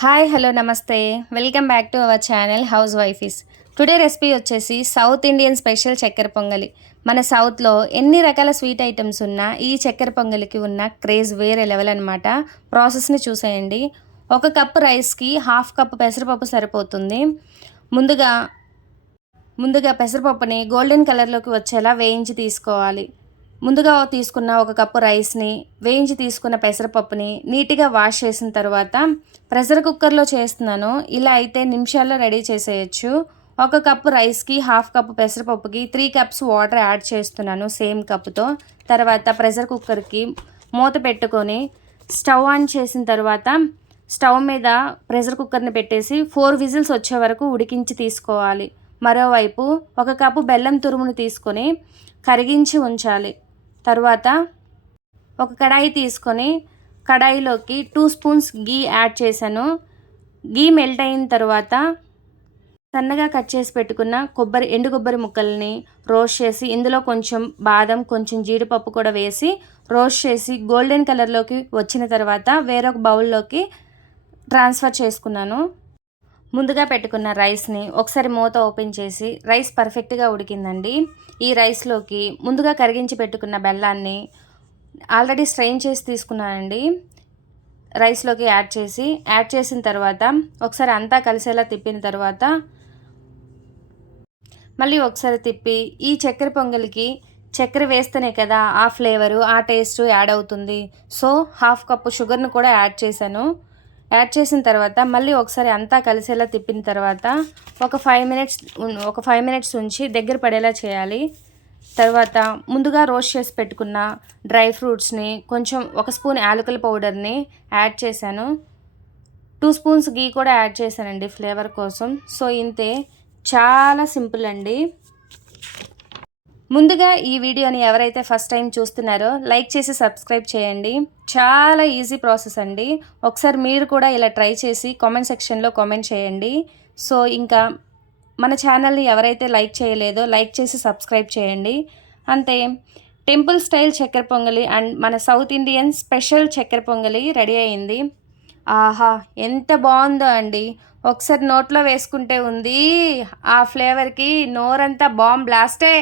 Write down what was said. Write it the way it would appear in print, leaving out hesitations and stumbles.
Hi hello namaste welcome back to our channel హౌస్ వైఫీస్. Today recipe వచ్చేసి సౌత్ ఇండియన్ స్పెషల్ చక్కెర పొంగలి. మన సౌత్లో ఎన్ని రకాల స్వీట్ ఐటమ్స్ ఉన్నా ఈ చక్కెర పొంగలికి ఉన్న క్రేజ్ వేరే లెవెల్ అనమాట. ప్రాసెస్ని చూసేయండి. 1 కప్పు రైస్కి 1/2 కప్పు పెసరపప్పు సరిపోతుంది. ముందుగా పెసరపప్పుని గోల్డెన్ కలర్లోకి వచ్చేలా వేయించి తీసుకోవాలి. ముందుగా తీసుకున్న 1 కప్పు రైస్ని, వేయించి తీసుకున్న పెసరపప్పుని నీట్గా వాష్ చేసిన తర్వాత ప్రెషర్ కుక్కర్లో చేస్తున్నాను. ఇలా అయితే నిమిషాల్లో రెడీ చేసేయచ్చు. 1 కప్పు రైస్కి 1/2 కప్పు పెసరపప్పుకి 3 కప్స్ వాటర్ యాడ్ చేస్తున్నాను సేమ్ కప్పుతో. తర్వాత ప్రెషర్ కుక్కర్కి మూత పెట్టుకొని స్టవ్ ఆన్ చేసిన తర్వాత స్టవ్ మీద ప్రెషర్ కుక్కర్ని పెట్టేసి 4 విజిల్స్ వచ్చే వరకు ఉడికించి తీసుకోవాలి. మరోవైపు 1 కప్పు బెల్లం తురుమును తీసుకొని కరిగించి ఉంచాలి. తర్వాత ఒక కడాయి తీసుకొని కడాయిలోకి 2 స్పూన్స్ గీ యాడ్ చేశాను. గీ మెల్ట్ అయిన తర్వాత సన్నగా కట్ చేసి పెట్టుకున్న ఎండు కొబ్బరి ముక్కల్ని రోస్ట్ చేసి ఇందులో కొంచెం బాదం, కొంచెం జీడిపప్పు కూడా వేసి రోస్ట్ చేసి గోల్డెన్ కలర్లోకి వచ్చిన తర్వాత వేరొక బౌల్లోకి ట్రాన్స్ఫర్ చేసుకున్నాను. ముందుగా పెట్టుకున్న రైస్ని ఒకసారి మూత ఓపెన్ చేసి రైస్ పర్ఫెక్ట్గా ఉడికిందండి. ఈ రైస్లోకి ముందుగా కరిగించి పెట్టుకున్న బెల్లాన్ని ఆల్రెడీ స్ట్రెయిన్ చేసి తీసుకున్నానండి. రైస్లోకి యాడ్ చేసిన తర్వాత ఒకసారి అంతా కలిసేలా తిప్పిన తర్వాత మళ్ళీ ఒకసారి తిప్పి ఈ చక్కెర పొంగలికి చక్కెర వేస్తేనే కదా ఆ ఫ్లేవరు, ఆ టేస్ట్ యాడ్ అవుతుంది. సో 1/2 కప్పు షుగర్ను కూడా యాడ్ చేసిన తర్వాత మళ్ళీ ఒకసారి అంతా కలిసేలా తిప్పిన తర్వాత ఒక 5 మినిట్స్ ఉంచి దగ్గర పడేలా చేయాలి. తర్వాత ముందుగా రోస్ట్ చేసి పెట్టుకున్న డ్రై ఫ్రూట్స్ని, కొంచెం 1 స్పూన్ యాలకుల పౌడర్ని యాడ్ చేశాను. 2 స్పూన్స్ గీ కూడా యాడ్ చేశానండి ఫ్లేవర్ కోసం. సో ఇంతే, చాలా సింపుల్ అండి. ముందుగా ఈ వీడియోని ఎవరైతే ఫస్ట్ టైం చూస్తున్నారో లైక్ చేసి సబ్స్క్రైబ్ చేయండి. చాలా ఈజీ ప్రాసెస్ అండి. ఒకసారి మీరు కూడా ఇలా ట్రై చేసి కామెంట్ సెక్షన్లో కామెంట్ చేయండి. సో ఇంకా మన ఛానల్ని ఎవరైతే లైక్ చేయలేదో లైక్ చేసి సబ్స్క్రైబ్ చేయండి. అంతే, టెంపుల్ స్టైల్ చక్కెర పొంగలి అండ్ మన సౌత్ ఇండియన్ స్పెషల్ చక్కెర పొంగలి రెడీ అయింది. ఆహా, ఎంత బాగుందో అండి. ఒకసారి నోట్లో వేసుకుంటే ఉంది ఆ ఫ్లేవర్కి నోరంతా బాంబ్ బ్లాస్టే.